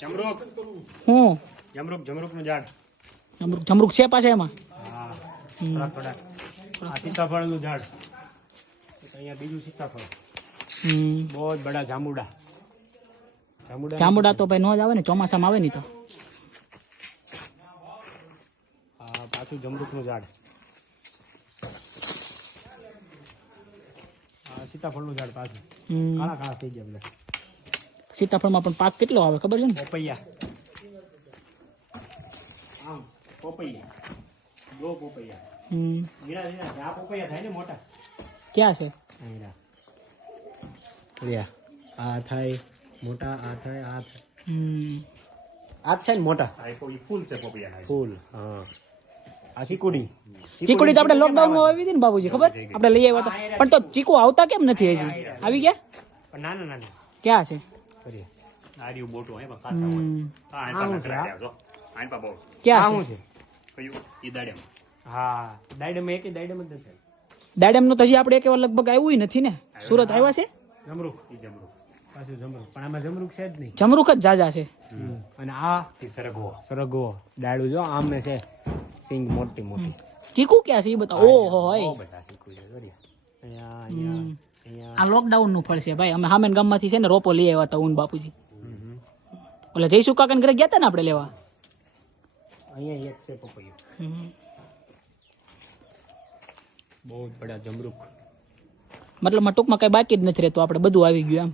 જમરૂક. હું? જમરૂક જમરૂકનું ઝાડ. જમરૂક જમરૂક છે પાછા એમાં? હા આ સીતાફળનું ઝાડ. અહીંયા બીજું સીતાફળ. હમ. બહુ જ બડા જાંબુડા. જાંબુડા જાંબુડા તો ભાઈ ન જ આવે ને ચોમાસામાં આવે ને તો. હા પાછું જમરૂકનું ઝાડ. સીતાફળનું ઝાડ પાછું. કાળા કાળા થઈ ગયા બધા. સીતાફળમાં પણ પાક કેટલો આવે ખબર છે ને? પોપૈયા. આમ પોપૈયા. Go papaya. હમ. ઝીણા ઝીણા આ પોપૈયા થાય ને મોટા? ક્યાં છે? અહીંયા રહ્યા આ થાય મોટા આ થાય આ હમ. આ થાય ને મોટા? ફૂલ છે પોપિયા ફૂલ હા. આ ચીકુડી. ચીકુડી તો આપણે લોકડાઉનમાં આવી હતી ને બાબુજી ખબર? આપણે લઈ આવ્યા હતા. પણ તો ચીકુ આવતા કેમ નથી હજી? આવી ગયા? ક્યાં છે? કરીએ. મોટું હે હોય. આ નકરા જો બહુ ક્યાં શું છે? છે. કયું? ઈ દાડેમ હા દાડમ એક દાડમ જ નથી. દાડમનું તો આપણે એક વાર લગભગ આવ્યું નથી ને? સુરત આવ્યા છે? જમરૂક ઈ જમરૂ પાછું જમરૂક પણ આમાં જમરૂક છે જ નહીં. જમરૂક જ જાજા છે. અને આ સરગવો. સરગવો. ડાળું જો આમે છે. સિંગ મોટી મોટી. ચીકુ ક્યાં છે? એ બતાવો. ઓહો હોય. બધા ચીકુ છે અહીંયા અહીંયા. આ લોકડાઉનનું ફળ છે ભાઈ. અમે હામેન ગામમાંથી છે ને રોપો લઈ આવ્યા હતા હું ને બાપુજી. ઓલા જયસુ કાકા ઘરે ગયા હતા ને આપણે લેવા? અહીંયા એક છે પપૈયો. બહુ જ બડા જમરૂખ. મતલબ ટૂંકમાં કઈ બાકી જ નથી રહેતું. આપણે બધું આવી ગયું એમ.